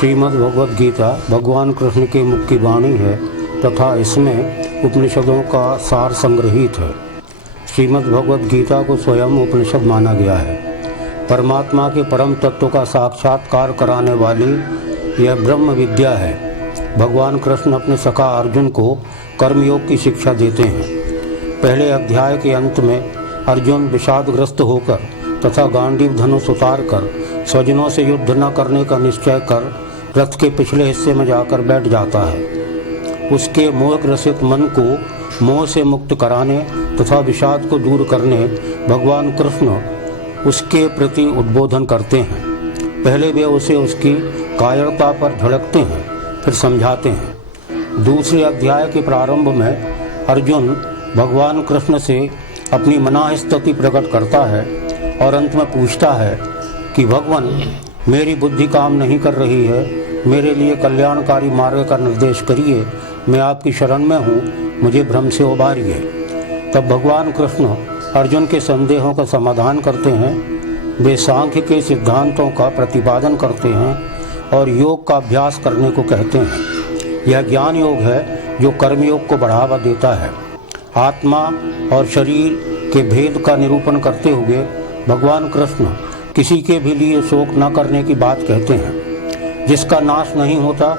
श्रीमद् भगवद गीता भगवान कृष्ण की मुख्य वाणी है तथा इसमें उपनिषदों का सार संग्रहित है। श्रीमद् भगवद गीता को स्वयं उपनिषद माना गया है। परमात्मा के परम तत्व का साक्षात्कार कराने वाली यह ब्रह्म विद्या है। भगवान कृष्ण अपने सखा अर्जुन को कर्मयोग की शिक्षा देते हैं। पहले अध्याय के अंत में अर्जुन विषादग्रस्त होकर तथा गांडीव धनुष उतार कर स्वजनों से युद्ध न करने का निश्चय कर रथ के पिछले हिस्से में जाकर बैठ जाता है। उसके मोहग्रसित मन को मोह से मुक्त कराने तथा विषाद को दूर करने भगवान कृष्ण उसके प्रति उद्बोधन करते हैं। पहले वे उसे उसकी कायरता पर झड़कते हैं, फिर समझाते हैं। दूसरे अध्याय के प्रारंभ में अर्जुन भगवान कृष्ण से अपनी मनाह स्थिति प्रकट करता है और अंत में पूछता है कि भगवान, मेरी बुद्धि काम नहीं कर रही है, मेरे लिए कल्याणकारी मार्ग का निर्देश करिए, मैं आपकी शरण में हूँ, मुझे भ्रम से उबारिए। तब भगवान कृष्ण अर्जुन के संदेहों का समाधान करते हैं। वे सांख्य के सिद्धांतों का प्रतिपादन करते हैं और योग का अभ्यास करने को कहते हैं। यह ज्ञान योग है जो कर्मयोग को बढ़ावा देता है। आत्मा और शरीर के भेद का निरूपण करते हुए भगवान कृष्ण किसी के भी लिए शोक न करने की बात कहते हैं। जिसका नाश नहीं होता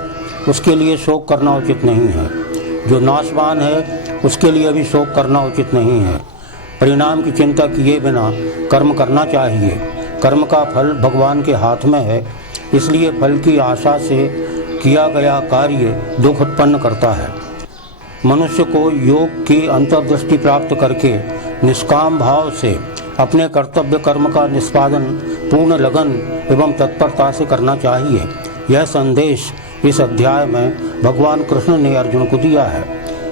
उसके लिए शोक करना उचित नहीं है। जो नाशवान है उसके लिए भी शोक करना उचित नहीं है। परिणाम की चिंता किए बिना कर्म करना चाहिए। कर्म का फल भगवान के हाथ में है, इसलिए फल की आशा से किया गया कार्य दुख उत्पन्न करता है। मनुष्य को योग की अंतर्दृष्टि प्राप्त करके निष्काम भाव से अपने कर्तव्य कर्म का निष्पादन पूर्ण लगन एवं तत्परता से करना चाहिए। यह संदेश इस अध्याय में भगवान कृष्ण ने अर्जुन को दिया है।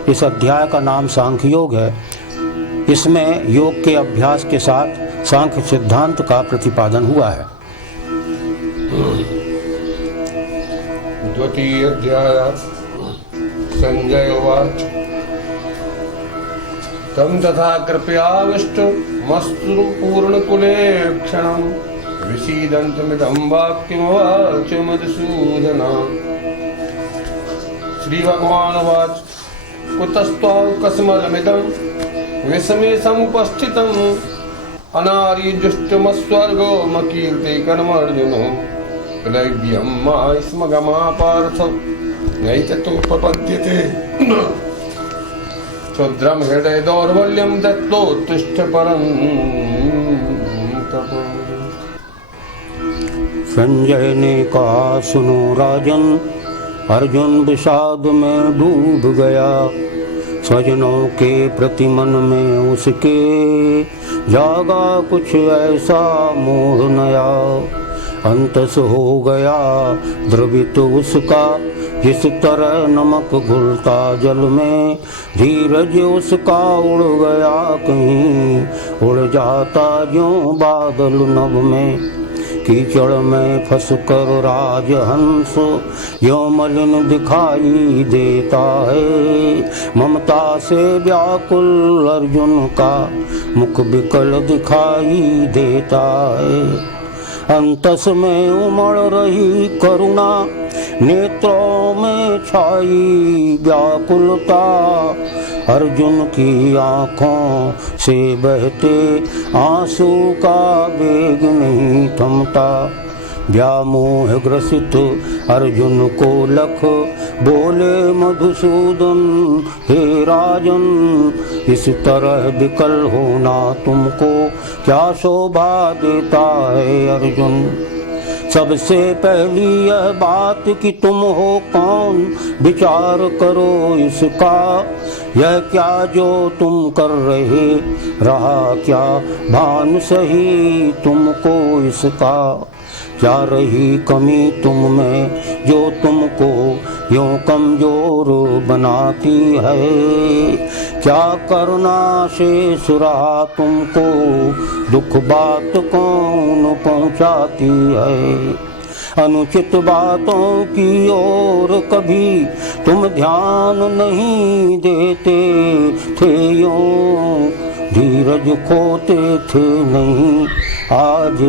इस अध्याय का नाम सांख्य योग है। इसमें योग के अभ्यास के साथ सांख्य सिद्धांत का प्रतिपादन हुआ है। द्वितीय अध्याय। संजय उवाच तम तथा कृपयाविष्टमस्तु पूर्णकुले क्षणं विषीदन्तमिदं वाक्यमुवाच मधुसूदन। श्रीभगवानुवाच कुतस्त्वं कस्मलमिदं विषमे समुपस्थितम् अनार्यजुष्टमस्वर्गमकीर्ते कर्मर्जुन क्लैब्यं मा स्म गमा पार्थ नैततोपपद्यते क्षुद्रं हृदय दौर्बल्यं दत्तोत्तिष्ठ परं तप। संजय ने कहा, सुनो राजन, अर्जुन विषाद में डूब गया। स्वजनों के प्रति मन में उसके जागा कुछ ऐसा मोह नया। अंतस हो गया द्रवित उसका जिस तरह नमक घुलता जल में। धीरज उसका उड़ गया कहीं, उड़ जाता ज्यों बादल नभ में। कीचड़ में फंस कर राजहंस यों मलिन दिखाई देता है। ममता से व्याकुल अर्जुन का मुख विकल दिखाई देता है। अंतस में उमड़ रही करुणा, नेत्रों में छाई व्याकुलता। अर्जुन की आँखों से बहते आंसू का वेग नहीं थमता। व्यामोह ग्रसित अर्जुन को लख बोले मधुसूदन, हे राजन, इस तरह विकल होना तुमको क्या शोभा देता है अर्जुन। सबसे पहली यह बात कि तुम हो कौन, विचार करो इसका। यह क्या जो तुम कर रहे, रहा क्या भान सही तुमको इसका। क्या रही कमी तुम में जो तुमको यूं कमजोर बनाती है। क्या करना शेष रहा तुमको, दुख बात कौन पहुंचाती है। अनुचित बातों की ओर कभी तुम ध्यान नहीं देते थे यूं धीरज खोते थे नहीं, आज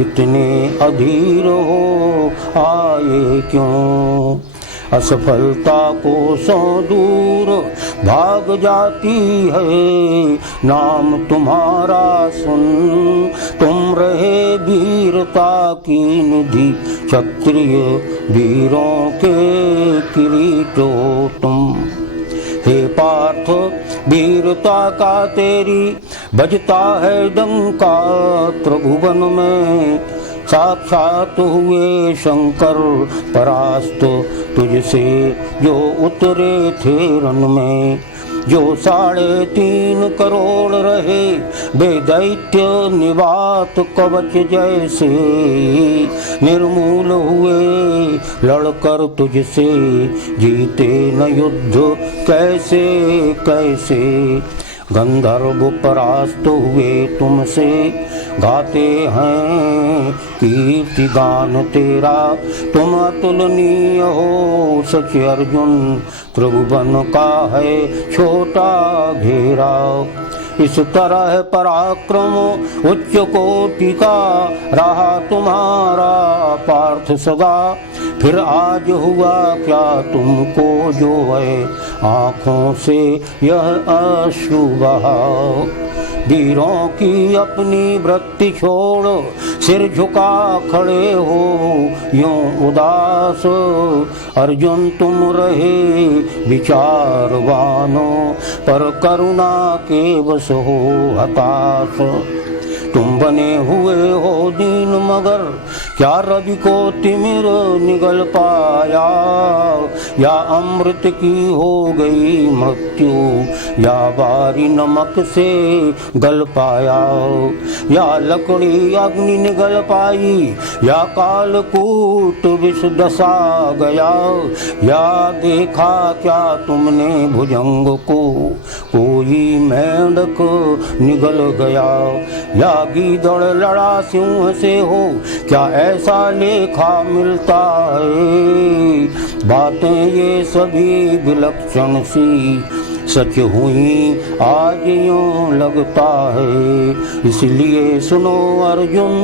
इतने अधीर हो आए क्यों। असफलता को सौ दूर भाग जाती है, नाम तुम्हारा सुन तुम रहे वीरता की निधि, क्षत्रिय वीरों के किरीट हो तुम। हे पार्थ वीरता का तेरी बजता है डंका, त्रिभुवन में साक्षात हुए शंकर परास्त तुझसे जो उतरे थे रण में। जो 3.5 करोड़ रहे बेदैत्य निवात कवच जैसे, निर्मूल हुए लड़कर तुझसे, जीते न युद्ध कैसे कैसे। गंधर्व परास्त हुए तुमसे, गाते हैं कीर्ति गान तेरा, तुम अतुलनीय हो सच अर्जुन, त्रिभुवन का है छोटा घेरा। इस तरह पराक्रम उच्च कोटि का रहा तुम्हारा पार्थ सदा, फिर आज हुआ क्या तुमको जो है आँखों से यह अश्रु बहा। वीरों की अपनी वृत्ति छोड़ सिर झुका खड़े हो यूं उदास, अर्जुन तुम रहे विचारवानों पर करुणा के बस हो हताश। तुम बने हुए हो दीन मगर क्या रवि को तिमिर निगल पाया, या अमृत की हो गई मृत्यु, या बारी नमक से गल पाया, या लकड़ी अग्नि निगल पाई, या कालकूट विष दसा गया, या देखा क्या तुमने भुजंग को कोई मेंढक निगल गया, या गीदड़ लड़ा सिंह से हो क्या ऐसा लेखा मिलता है। बातें ये सभी विलक्षण सी सच हुई आज यूं लगता है। इसलिए सुनो अर्जुन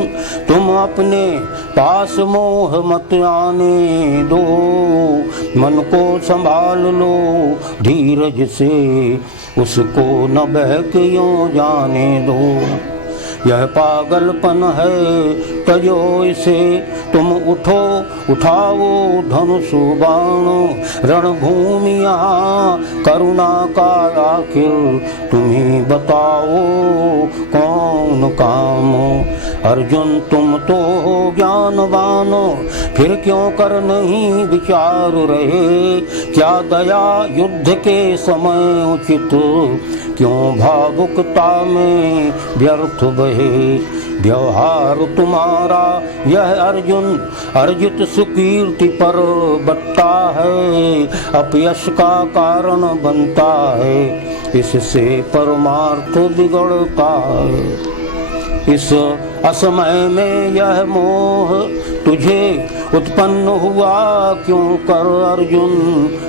तुम अपने पास मोह मत आने दो, मन को संभाल लो धीरज से, उसको न बहक यूं जाने दो। यह पागलपन है तजो इसे, तुम उठो उठाओ धनुष बाण, रणभूमि यहाँ करुणा का आखिर तुम्हें बताओ कौन काम। अर्जुन तुम तो हो ज्ञानवान, फिर क्यों कर नहीं विचार रहे, क्या दया युद्ध के समय उचित, क्यों भावुकता में व्यर्थ बहे। व्यवहार तुम्हारा यह अर्जुन अर्जित सुकीर्ति पर बटता है, अपयश का कारण बनता है, इससे परमार्थ बिगड़ता है। इस असमय में यह मोह तुझे उत्पन्न हुआ क्यों कर अर्जुन,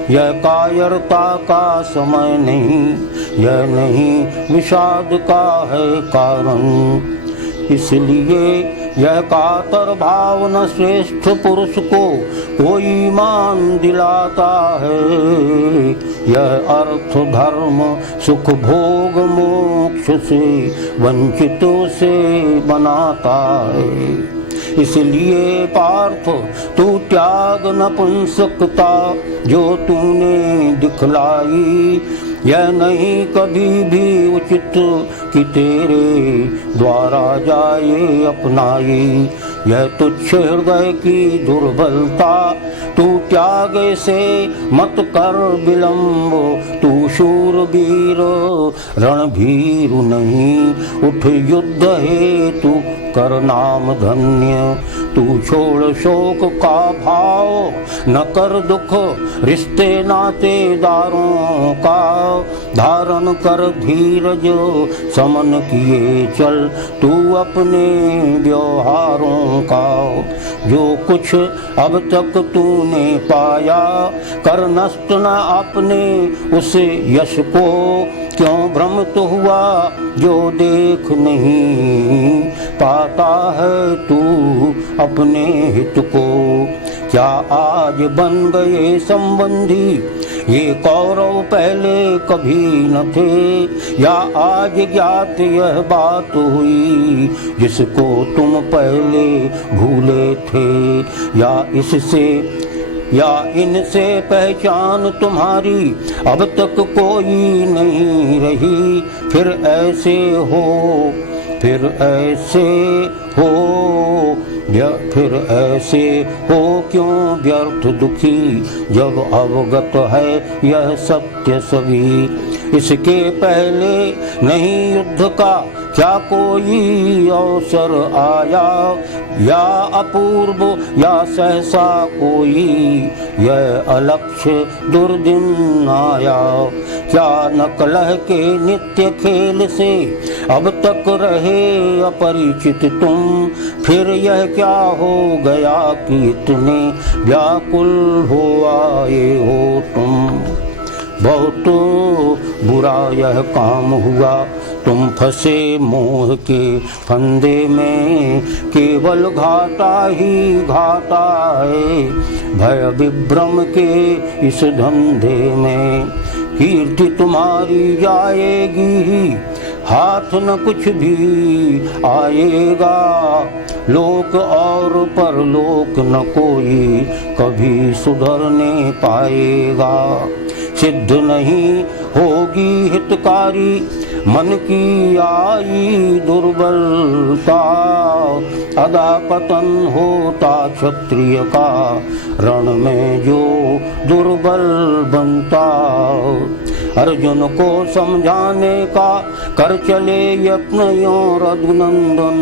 यह कायरता का समय नहीं, यह नहीं विषाद का है कारण। इसलिए यह कातर भाव न श्रेष्ठ पुरुष को कोई मान दिलाता है, यह अर्थ धर्म सुख भोग मोक्ष से वंचितों से बनाता है। इसलिए पार्थ तू त्याग नपुंसकता जो तूने दिखलाई, यह नहीं कभी भी उचित कि तेरे द्वारा जाए अपनाई। यह तुच्छ हृदय की दुर्बलता तू त्याग से मत कर विलंब, तू शूरवीर रणभीरु नहीं, उठ युद्ध हेतु कर नाम धन्य, तू छोड़ शोक का भाव, न कर दुख रिश्ते नातेदारों का। धारण कर धीरज समन किए चल तू अपने व्यवहारों का। जो कुछ अब तक तूने पाया, कर नष्ट न अपने उस यश को। क्यों भ्रमित हुआ जो देख नहीं पाता है तू अपने हित को। क्या आज बन गए संबंधी ये कौरव पहले कभी न थे, या आज ज्ञात यह बात हुई जिसको तुम पहले भूले थे। या इनसे पहचान तुम्हारी अब तक कोई नहीं रही। फिर ऐसे हो क्यों व्यर्थ दुखी, जब अवगत है यह सत्य सभी। इसके पहले नहीं युद्ध का क्या कोई अवसर आया, या अपूर्व या सहसा कोई यह अलक्ष्य दुर्दिन आया। क्या न कलह के नित्य खेल से अब तक रहे अपरिचित तुम। फिर यह क्या हो गया कि इतने व्याकुल हो आए हो तुम। बहुत बुरा यह काम हुआ तुम फंसे मोह के फंदे में। केवल घाटा ही घाटा है भय विभ्रम के इस धंधे में। कीर्ति तुम्हारी जाएगी ही, हाथ न कुछ भी आएगा। लोक और परलोक न कोई कभी सुधरने पाएगा। सिद्ध नहीं होगी हितकारी मन की आई दुर्बलता। अदा पतन होता क्षत्रिय का रण में जो दुर्बल बनता। अर्जुन को समझाने का कर चले यत्न यो रघुनंदन।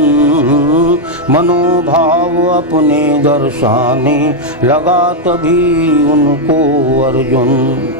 मनोभाव अपने दर्शाने लगा तभी उनको अर्जुन।